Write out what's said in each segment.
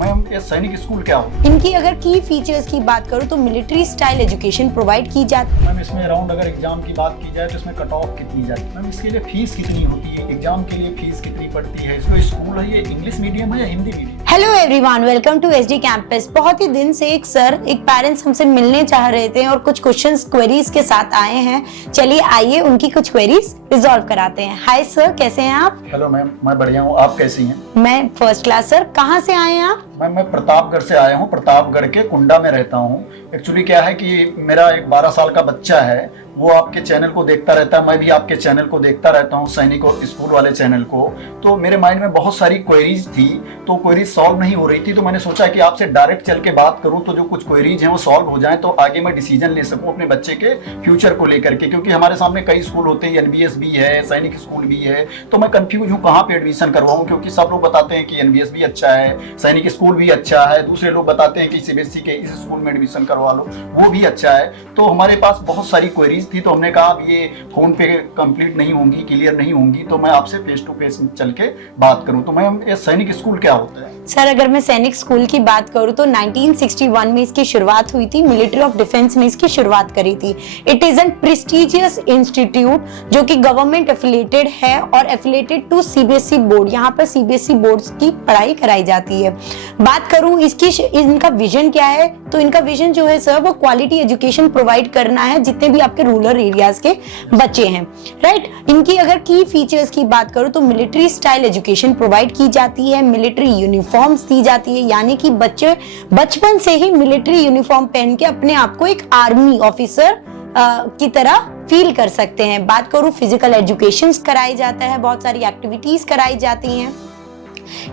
Ma'am ये सैनिक school क्या हो? इनकी अगर की फीचर्स की बात करूँ तो मिलिट्री स्टाइल एजुकेशन प्रोवाइड की जाती है। मैम इसमें अराउंड अगर एग्जाम की बात की जाए तो इसमें कट ऑफ कितनी जाती है? मैम इसके लिए फीस कितनी होती है? एग्जाम के लिए फीस कितनी पड़ती है? इसको स्कूल है ये इंग्लिश मीडियम है या Hindi medium? Hello everyone, welcome to SD campus. बहुत ही दिन से एक पेरेंट्स हमसे मिलने चाह रहे थे और कुछ क्वेश्चंस क्वेरीज के साथ आए हैं। चलिए आइए उनकी कुछ क्वेरीज रिजॉल्व कराते हैं। हाय सर, कैसे हैं आप? हेलो मैम, मैं बढ़िया हूँ, आप कैसी हैं? मैं फर्स्ट क्लास सर। कहाँ से आए हैं आप? मैम मैं प्रतापगढ़ से आया हूँ, प्रतापगढ़ के कुंडा में रहता हूँ। एक्चुअली क्या है कि मेरा एक 12 साल का बच्चा है, वो आपके चैनल को देखता रहता है, मैं भी आपके चैनल को देखता रहता हूँ, सैनिक और स्कूल वाले चैनल को। तो मेरे माइंड में बहुत सारी क्वेरीज थी, तो क्वेरीज सॉल्व नहीं हो रही थी, तो मैंने सोचा कि आपसे डायरेक्ट चल के बात करूँ तो जो कुछ क्वेरीज हैं वो सॉल्व हो जाएं, तो आगे मैं डिसीजन ले सकूँ अपने बच्चे के फ्यूचर को लेकर के। क्योंकि हमारे सामने कई स्कूल होते हैं, एनबीएस भी है, सैनिक स्कूल भी है, तो मैं कंफ्यूज हूँ कहाँ पे एडमिशन करवाऊँ। क्योंकि सब लोग बताते हैं कि एनबीएस भी अच्छा है, सैनिक स्कूल भी अच्छा है, दूसरे लोग बताते हैं कि सीबीएसई के इस स्कूल में एडमिशन करवा लो, वो भी अच्छा है। तो हमारे पास बहुत सारी क्वेरीज थी, तो हमने कहा अब ये फोन पे कंप्लीट नहीं होंगी, क्लियर नहीं होंगी, तो मैं आपसे फेस टू फेस चल के बात करूं। तो मैम ये सैनिक स्कूल क्या होता है? सर अगर मैं सैनिक स्कूल की बात करूं तो 1961 में इसकी शुरुआत हुई थी। मिलिट्री ऑफ डिफेंस ने इसकी शुरुआत करी थी। It is an prestigious institute जो कि गवर्नमेंट एफिलिएटेड है और एफिलिएटेड टू सीबीएसई बोर्ड। यहाँ पर सीबीएसई बोर्ड की पढ़ाई कराई जाती है। बात करूं इनका विजन क्या है, तो इनका विजन जो है सर वो क्वालिटी एजुकेशन प्रोवाइड करना है जितने भी आपके रूरल एरियाज के बच्चे हैं, राइट। इनकी अगर की फीचर्स की बात करूं तो मिलिट्री स्टाइल एजुकेशन प्रोवाइड की जाती है, मिलिट्री यूनिफॉर्म्स दी जाती है, यानी कि बच्चे बचपन से ही मिलिट्री यूनिफॉर्म पहन के अपने आप को एक आर्मी ऑफिसर की तरह फील कर सकते हैं। बात करूं फिजिकल एजुकेशन कराई जाता है, बहुत सारी एक्टिविटीज कराई जाती हैं,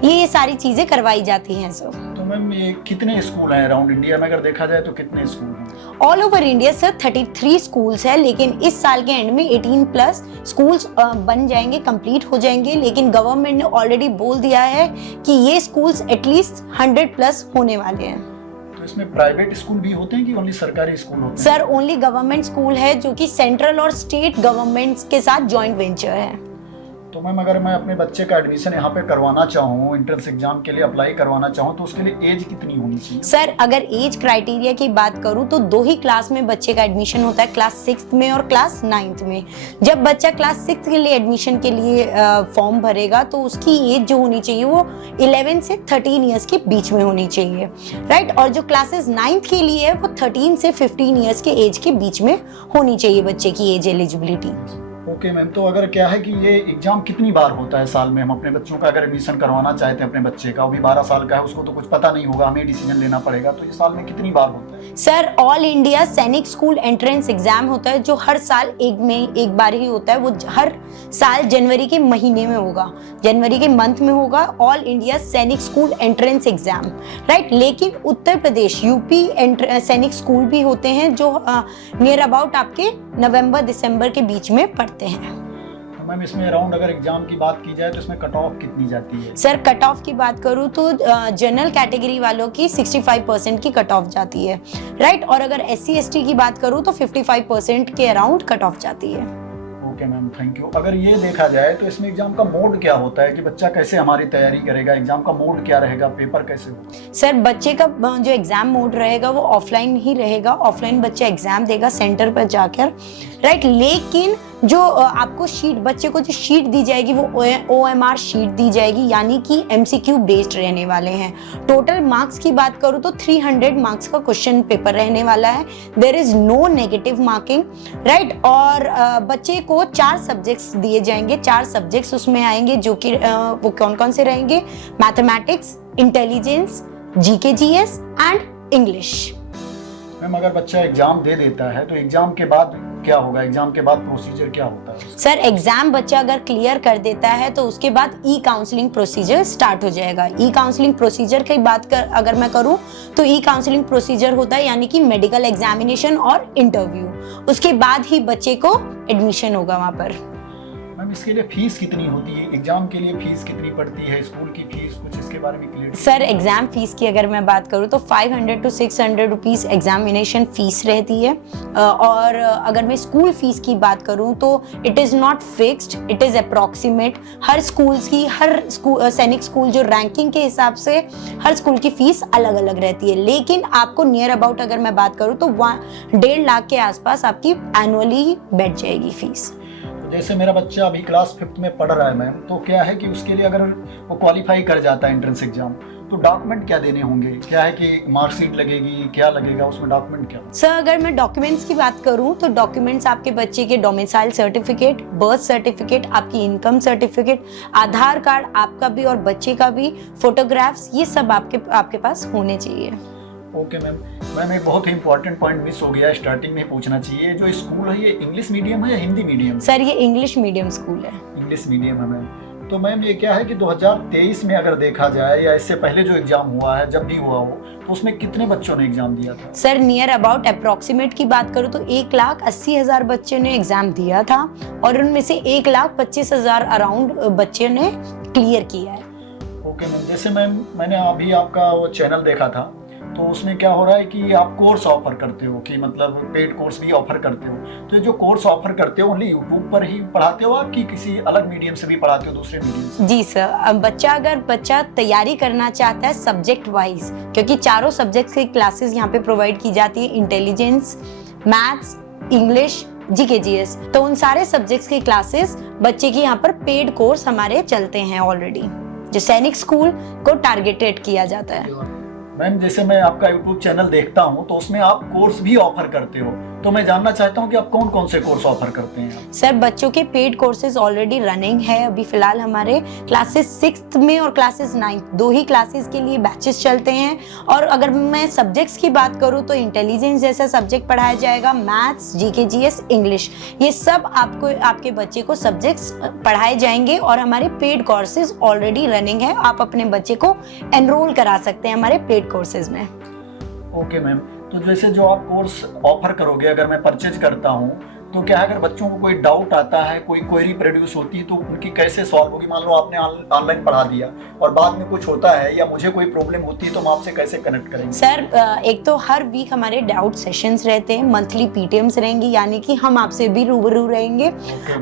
ये सारी चीजें करवाई जाती हैं सर। तो मैम ये कितने स्कूल हैं अराउंड इंडिया में, अगर देखा जाए तो कितने स्कूल हैं? All over India sir 33 schools है, लेकिन इस साल के एंड में 18 प्लस स्कूल्स बन जाएंगे, कंप्लीट हो जाएंगे। लेकिन गवर्नमेंट ने ऑलरेडी बोल दिया है कि ये स्कूल्स एटलीस्ट 100 प्लस होने वाले हैं। तो इसमें प्राइवेट स्कूल भी होते हैं कि ओनली सरकारी स्कूल होते हैं? सर ओनली गवर्नमेंट स्कूल है जो कि सेंट्रल और स्टेट गवर्नमेंट्स के साथ जॉइंट वेंचर है। तो मैम अगर मैं अपने बच्चे का एडमिशन यहाँ पे करवाना चाहूँ, एंट्रेंस एग्जाम के लिए अप्लाई करवाना चाहूँ, तो उसके लिए एज कितनी होनी चाहिए? सर अगर एज क्राइटेरिया की बात करूँ तो 2 ही क्लास में बच्चे का एडमिशन होता है, क्लास 6th में और क्लास 9th में। जब बच्चा क्लास 6th के लिए एडमिशन के लिए फॉर्म भरेगा तो उसकी एज जो होनी चाहिए वो 11 से 13 ईयर्स के बीच में होनी चाहिए, राइट। और जो क्लासेस 9th के लिए है वो 13 से 15 ईयर्स के एज के बीच में होनी चाहिए बच्चे की एज एलिजिबिलिटी। ओके मैम, तो अगर क्या है कि ये एग्जाम कितनी बार होता है साल में? हम अपने बच्चों का अगर एडमिशन करवाना चाहते हैं अपने बच्चे का, वो भी 12 साल का है, उसको तो कुछ पता नहीं होगा, हमें डिसीजन लेना पड़ेगा, तो ये साल में कितनी बार होता है? सर ऑल इंडिया सैनिक स्कूल एंट्रेंस एग्जाम होता है जो हर साल एक बार ही होता है। वो हर साल जनवरी के महीने में होगा, जनवरी के मंथ में होगा, ऑल इंडिया सैनिक स्कूल एंट्रेंस एग्जाम, राइट। लेकिन उत्तर प्रदेश यूपी सैनिक स्कूल भी होते हैं जो नियर अबाउट आपके नवंबर दिसंबर के बीच में पढ़ते हैं। मैम इसमें अराउंड अगर एग्जाम की बात की जाए तो इसमें कट ऑफ कितनी जाती है? सर कट ऑफ की बात करूँ तो जनरल कैटेगरी वालों की 65% की कट ऑफ जाती है, राइट। और अगर SC ST की बात करूँ तो 55% के अराउंड कट ऑफ जाती है। Okay ma'am, thank you. अगर ये देखा जाए तो इसमें एग्जाम का मोड क्या होता है कि बच्चा कैसे हमारी तैयारी करेगा, एग्जाम का मोड क्या रहेगा, पेपर कैसे होगा? सर बच्चे का जो एग्जाम मोड रहेगा वो ऑफलाइन ही रहेगा, ऑफलाइन बच्चा एग्जाम देगा सेंटर पर जाकर, राइट। लेकिन जो आपको बच्चे को जो शीट दी जाएगी वो OMR शीट दी जाएगी, यानी कि MCQ बेस्ड रहने वाले हैं। टोटल मार्क्स की बात करूँ तो 300 मार्क्स का क्वेश्चन पेपर रहने वाला है। There is no negative marking, right. और बच्चे को 4 सब्जेक्ट्स दिए जाएंगे, 4 सब्जेक्ट्स उसमें आएंगे जो कि वो कौन कौन से रहेंगे? Mathematics, intelligence, GK GS and English. Ma'am अगर बच्चा एग्जाम दे देता है तो एग्जाम के बाद क्या होगा? एग्जाम के बाद प्रोसीजर क्या होता है? सर एग्जाम बच्चा अगर क्लियर कर देता है तो उसके बाद काउंसलिंग प्रोसीजर स्टार्ट हो जाएगा। काउंसलिंग प्रोसीजर की बात अगर मैं करूं तो काउंसलिंग प्रोसीजर होता है यानी कि मेडिकल एग्जामिनेशन और इंटरव्यू, उसके बाद ही बच्चे को एडमिशन होगा वहां पर। मैम इसके लिए फीस कितनी होती है, एग्जाम के लिए फीस कितनी पड़ती है, स्कूल की फीस, कुछ इसके बारे में क्लियर? सर एग्जाम फीस की अगर मैं बात करूँ तो 500 to 600 रुपीस एग्जामिनेशन फीस रहती है। और अगर मैं स्कूल फीस की बात करूँ तो it is not fixed, it is approximate. Her schools की, हर स्कूल, सैनिक स्कूल जो रैंकिंग के हिसाब से हर स्कूल की फीस अलग अलग रहती है, लेकिन आपको नियर अबाउट अगर मैं बात करूँ तो 1.5 लाख के आसपास आपकी एनुअली बैठ जाएगी फीस। जैसे मेरा बच्चा अभी क्लास 5th में पढ़ रहा है मैम, तो क्या है कि उसके लिए अगर वो क्वालिफाई कर जाता है एंट्रेंस एग्जाम, तो डॉक्यूमेंट क्या देने होंगे? क्या है कि मार्कशीट लगेगी, क्या लगेगा उसमें, डॉक्यूमेंट क्या? सर अगर मैं डॉक्यूमेंट्स की बात करूं तो डॉक्यूमेंट्स आपके बच्चे के डोमिसाइल सर्टिफिकेट, बर्थ सर्टिफिकेट, आपकी इनकम सर्टिफिकेट, आधार कार्ड आपका भी और बच्चे का भी, फोटोग्राफ्स, ये सब आपके पास होने चाहिए। Okay ma'am. मैम एक बहुत ही इंपॉर्टेंट पॉइंट मिस हो गया, स्टार्टिंग में पूछना चाहिए, जो स्कूल है ये इंग्लिश मीडियम है या हिंदी मीडियम? सर ये इंग्लिश मीडियम स्कूल है। इंग्लिश मीडियम है मैम। तो मैम ये क्या है कि 2023 में अगर देखा जाए या इससे पहले जो एग्जाम हुआ है, जब भी हुआ हो, तो उसमें कितने बच्चों ने एग्जाम दिया था? सर नियर अबाउट अप्रोक्सीमेट की बात करूँ तो 1,80,000 बच्चे ने एग्जाम दिया था और उनमें से 1,25,000 अराउंड बच्चे ने क्लियर किया है। Okay ma'am. जैसे मैम मैंने अभी आपका वो चैनल देखा था, तो उसमें क्या हो रहा है कि आप कोर्स ऑफर करते हो, कि मतलब पेड कोर्स भी ऑफर करते हो, तो ये जो कोर्स ऑफर करते हो ओनली यूट्यूब पर ही पढ़ाते हो आप, कि किसी अलग मीडियम से भी पढ़ाते हो, दूसरे मीडियम से? जी सर, अब बच्चा तैयारी करना चाहता है सब्जेक्ट वाइज, क्योंकि चारों सब्जेक्ट्स की क्लासेस यहाँ पे प्रोवाइड की जाती है, intelligence, maths, English, GK GS, तो उन सारे सब्जेक्ट्स की क्लासेस बच्चे की यहाँ पर पेड कोर्स हमारे चलते हैं ऑलरेडी, जो सैनिक स्कूल को टारगेटेड किया जाता है। मैम जैसे मैं आपका यूट्यूब चैनल देखता हूँ तो उसमें आप कोर्स भी ऑफर करते हो, तो मैं जानना चाहता हूँ कि आप कौन कौन से कोर्स ऑफर करते हैं? सर बच्चों के पेड कोर्सेज ऑलरेडी रनिंग है, अभी फिलहाल हमारे क्लासेस 6th में और क्लासेस 9th, 2 ही क्लासेस के लिए बैचेस चलते हैं। और अगर मैं सब्जेक्ट्स की बात करूँ तो इंटेलिजेंस जैसा सब्जेक्ट पढ़ाया जाएगा, मैथ्स, जीके जीएस, इंग्लिश, ये सब आपको आपके बच्चे को सब्जेक्ट्स पढ़ाए जाएंगे और हमारे पेड कोर्सेज ऑलरेडी रनिंग है। आप अपने बच्चे को एनरोल करा सकते हैं हमारे पेड कोर्सेज में। Okay ma'am. तो जैसे जो आप कोर्स ऑफर करोगे, अगर मैं परचेज करता हूँ, तो क्या है अगर बच्चों को कोई डाउट आता है, कोई क्वेरी प्रोड्यूस होती है, तो उनकी कैसे सॉल्व होगी? मान लो आपने ऑनलाइन पढ़ा दिया और बाद में कुछ होता है या मुझे कोई प्रॉब्लम होती है, तो हम आपसे कैसे कनेक्ट करेंगे? सर एक तो हर वीक हमारे डाउट सेशंस रहते हैं, मंथली पीटीएम्स रहेंगी, यानी कि हम आपसे भी रूबरू रहेंगे।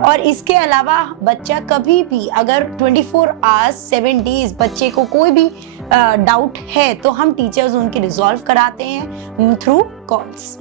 और इसके अलावा बच्चा कभी भी अगर 24 आवर्स 7 डेज बच्चे को कोई भी डाउट है तो हम टीचर्स उनकी रिजॉल्व कराते हैं through calls.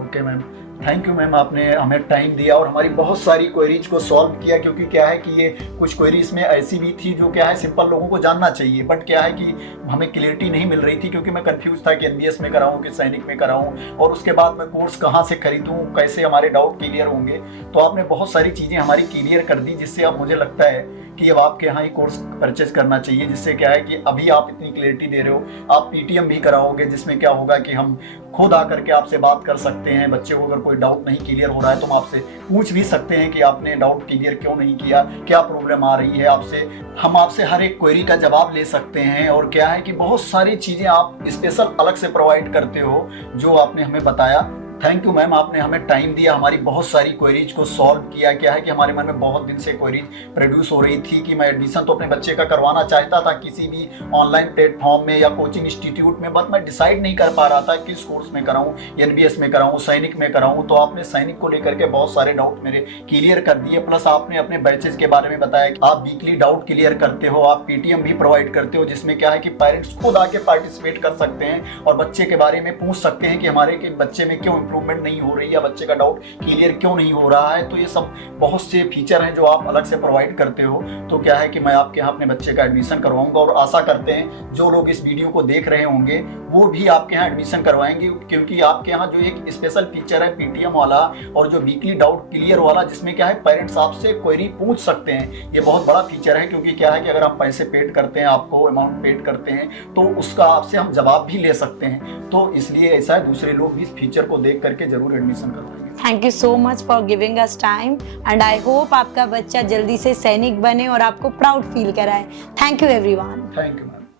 Okay ma'am, thank you ma'am, आपने हमें टाइम दिया और हमारी बहुत सारी क्वेरीज को सॉल्व किया, क्योंकि क्या है कि ये कुछ क्वेरीज में ऐसी भी थी जो क्या है सिंपल लोगों को जानना चाहिए, बट क्या है कि हमें क्लियरिटी नहीं मिल रही थी, क्योंकि मैं कंफ्यूज था कि एनबीएस में कराऊं कि सैनिक में कराऊं, और उसके बाद मैं कोर्स कहाँ से खरीदूं, कैसे हमारे डाउट क्लियर होंगे। तो आपने बहुत सारी चीज़ें हमारी क्लियर कर दी, जिससे अब मुझे लगता है कि अब आपके यहाँ ही कोर्स परचेज करना चाहिए, जिससे क्या है कि अभी आप इतनी क्लियरिटी दे रहे हो, आप पीटीएम भी कराओगे, जिसमें क्या होगा कि हम खुद आकर के आपसे बात कर सकते हैं। बच्चे को अगर कोई डाउट नहीं क्लियर हो रहा है तो हम आपसे पूछ भी सकते हैं कि आपने डाउट क्लियर क्यों नहीं किया, क्या प्रॉब्लम आ रही है आपसे, हम आपसे हर एक क्वेरी का जवाब ले सकते हैं। और क्या है कि बहुत सारी चीज़ें आप स्पेशल अलग से प्रोवाइड करते हो, जो आपने हमें बताया। थैंक यू मैम, आपने हमें टाइम दिया, हमारी बहुत सारी क्वेरीज को सॉल्व किया। क्या है कि हमारे मन में बहुत दिन से क्वेरीज प्रोड्यूस हो रही थी कि मैं एडमिशन तो अपने बच्चे का करवाना चाहता था किसी भी ऑनलाइन प्लेटफॉर्म में या कोचिंग इंस्टीट्यूट में, बट मैं डिसाइड नहीं कर पा रहा था किस कोर्स में कराऊं, एनबीएस में कराऊं, सैनिक में कराऊं। तो आपने सैनिक को लेकर के बहुत सारे डाउट मेरे क्लियर कर दिए, प्लस आपने अपने बैचेज के बारे में बताया कि आप वीकली डाउट क्लियर करते हो, आप पीटीएम भी प्रोवाइड करते हो, जिसमें क्या है कि पेरेंट्स खुद आके पार्टिसिपेट कर सकते हैं और बच्चे के बारे में पूछ सकते हैं कि हमारे के बच्चे में क्यों इंप्रूवमेंट नहीं हो रही या बच्चे का डाउट क्लियर क्यों नहीं हो रहा है। तो ये सब बहुत से फीचर हैं जो आप अलग से प्रोवाइड करते हो। तो क्या है कि मैं आपके यहाँ अपने बच्चे का एडमिशन करवाऊंगा और आशा करते हैं जो लोग इस वीडियो को देख रहे होंगे वो भी आपके यहाँ एडमिशन करवाएंगे, क्योंकि आपके यहाँ जो एक स्पेशल फीचर है पीटीएम वाला और जो वीकली डाउट क्लियर वाला, जिसमें क्या है पेरेंट्स आपसे क्वेरी पूछ सकते हैं, ये बहुत बड़ा फीचर है। क्योंकि क्या है कि अगर हम पैसे पेड करते हैं, आपको अमाउंट पेड करते हैं, तो उसका आपसे हम जवाब भी ले सकते हैं। तो इसलिए ऐसा है, दूसरे लोग भी इस फीचर को देख करके जरूर एडमिशन करवाएंगे। Thank you so much for giving us time and I hope आपका बच्चा जल्दी से सैनिक बने और आपको प्राउड फील कराए। Thank you everyone. Thank you ma'am.